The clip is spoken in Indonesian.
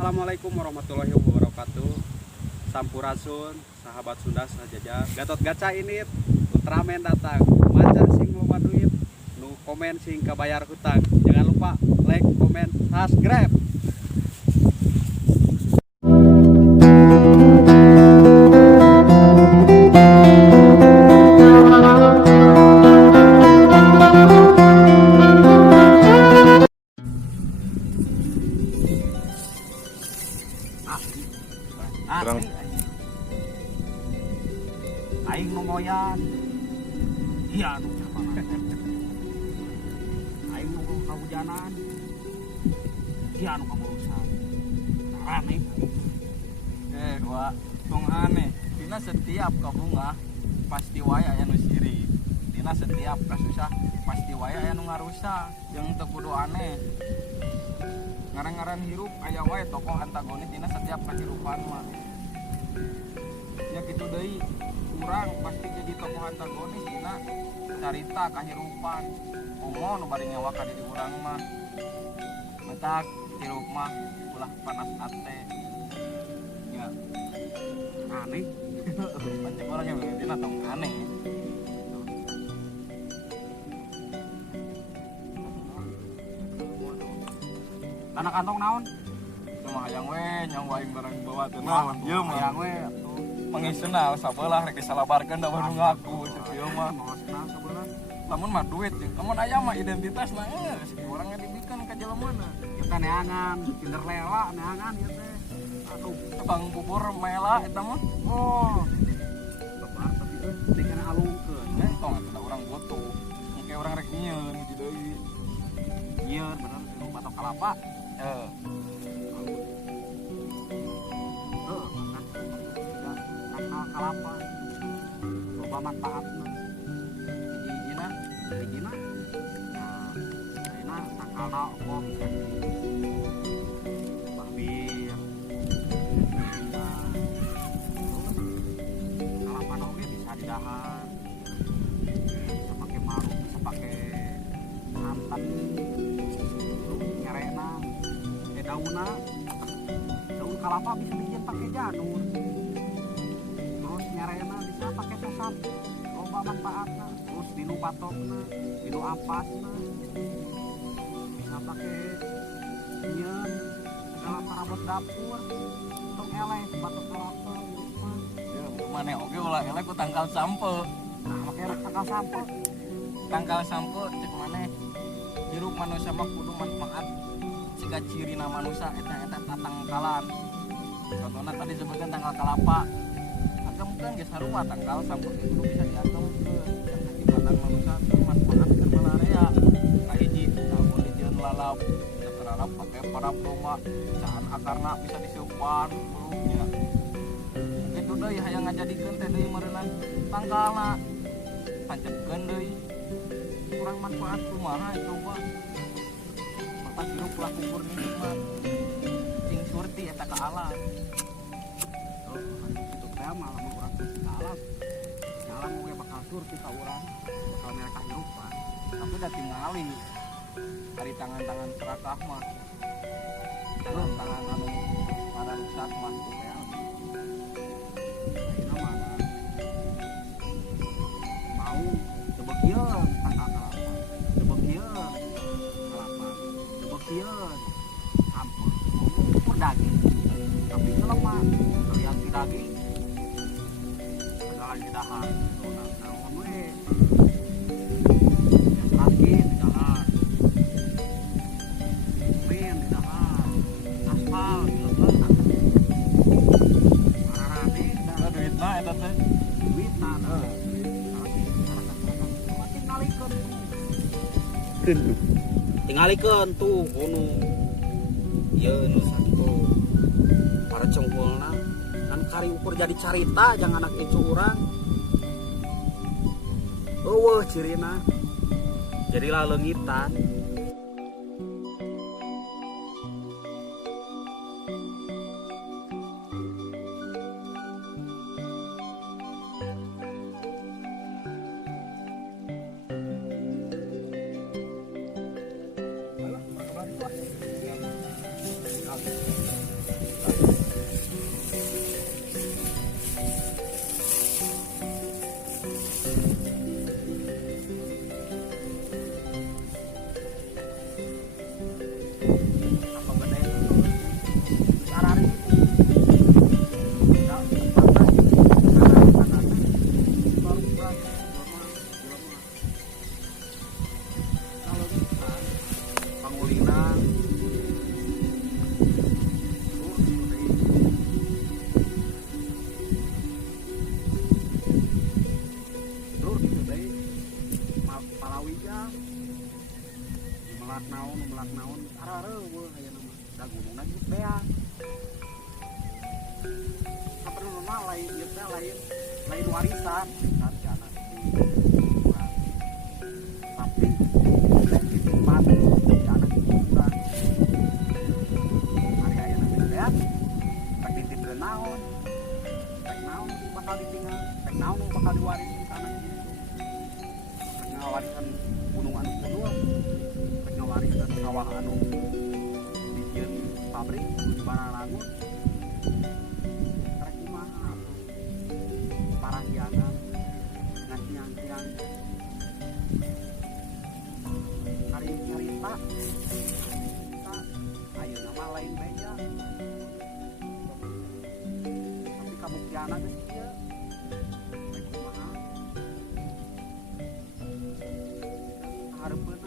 Assalamualaikum warahmatullahi wabarakatuh. Sampurasun, sahabat Sunda sajaja. Gatot Gaca ini Ultraman datang. Maca sing loba duit, nu komen sing kabayar hutang. Jangan lupa like, komen, subscribe. Terang. Aing nu ngoyan. Iya nu aing nu kahujanan. Iya nu kaburusan. Aneh. Gua tong aneh. Dina setiap kabunga pasti waya aya nu siri. Dina setiap kasusah pasti waya aya nu ngarusak. Jeung teu kudu aneh. Ngaran-ngaran hirup aya wae tokoh antagonis dina setiap kahirupan mah. Ya kitu deui, urang pasti jadi tokoh antagonis dina carita kahirupan. Komo nu bari nyawa ka diri urang mah. Matak hirup mah ulah panas ate. Ya Aneh. banyak orang yang dina tong aneh. Tanah kantong naon? Cuma hayang we nyang waing barang bawa teu naon. Ieu mah Yang we pangisena sabelah rek disalabarkeun da baru ngaku ieu mah. maosna sabelah. Lamun mah duit, lamun aya mah identitas mah geus urangnya dibikeun ka jelemana. Kita neangan, Cinderella neangan ieu teh. Aduh, Tukang bubur mela eta mah. oh. Bapak tapi teh kana alungkeun. Tong atuh da urang butuh. Engke urang rek nyieun gitu deui. Iya, bener nu batok kalapa. Heuh. Kakak kalapa. Loba manfaatna. Hiji-hijina Hijina. Nah, ayeuna sakalna opo bisa bahbir. Kalapa oge bisa didahar. Bisa pake marung, bisa pake santan. Nyarena. Daunna. Daun kalapa bisa bikin pakai janur. Terus nyarena bisa pakai sesam. Loba manfaatna. Terus dinu patokna, dinu ampasna. Bisa pakai nyeun dalam perabot dapur. Tong eleh batok kalapa. mane oge ulah elek ku tangkal sampe. Nah, pakai tangkal sampo. Tangkal sampe cek maneh hirup manusia mah kudu manfaat siga cirina manusia eta tatangkalan. Contohna tadi disebutkan tangkal kalapa. Agemkeun geus sarua tangkal sampe kudu bisa diagemkeun. Akibatan manusia manfaatkeun balarea. Kahiji lamun dijieun lalap, lalap pake parab rumah, caan akarna bisa diseupan bulungnya. Kitu deui hayang ngajadikeun teh deui meureunna tangkalna. Pancepkeun deui. Kurang manfaat kumaha coba. Maka hirup lah kubur nikmat. Cing surti eta ka alam. Itu teh mah lamun urang ke alam. Alam oge bakal surti ka urang, bakal mere kahirupan. Tapi udah tingali dari tangan-tangan serakah mah. Tangan-tangan anu pada rusak mah itu teh. Ayeuna mah mau tebegieun tangkal kalapa. Tebegieun kalapa. Tebegieun sampel. Mau ukur daging. Tapi jelema yang di daging segala didahar. Naon we. Lagi didahar. Semen didahar. Aspal dilebet. Mararane Da duitna eta teh. duitna nah. Tingalikeun tuh anu ieu nu sakitu para cengkulna kan kari ukur jadi carita jangan anak itu urang eueuh cirina jadi laleungitan. Padang. Dur gitu deh. Palawija. Melak naon, arare weuh aya nama. Da gunungna geus bea. Saperna mah lain ieu teh lain warisan kan kana. Tapi titip mati kana kuburan. Ari aya na bea. Tak titip teh naon. Tak naon bakal ditinggal, tak naon bakal diwarisin kana kitu. Ngawarisan gunung anu kudu. Ngawarisan sawah anu bikin pabrik di Bararangun. Rek kumaha atuh? Parahyangan dengan tiang-tiang carita ayeuna mah lain beja. Tapi kabuktianna geus kieu. Rek kumaha? Hareupeun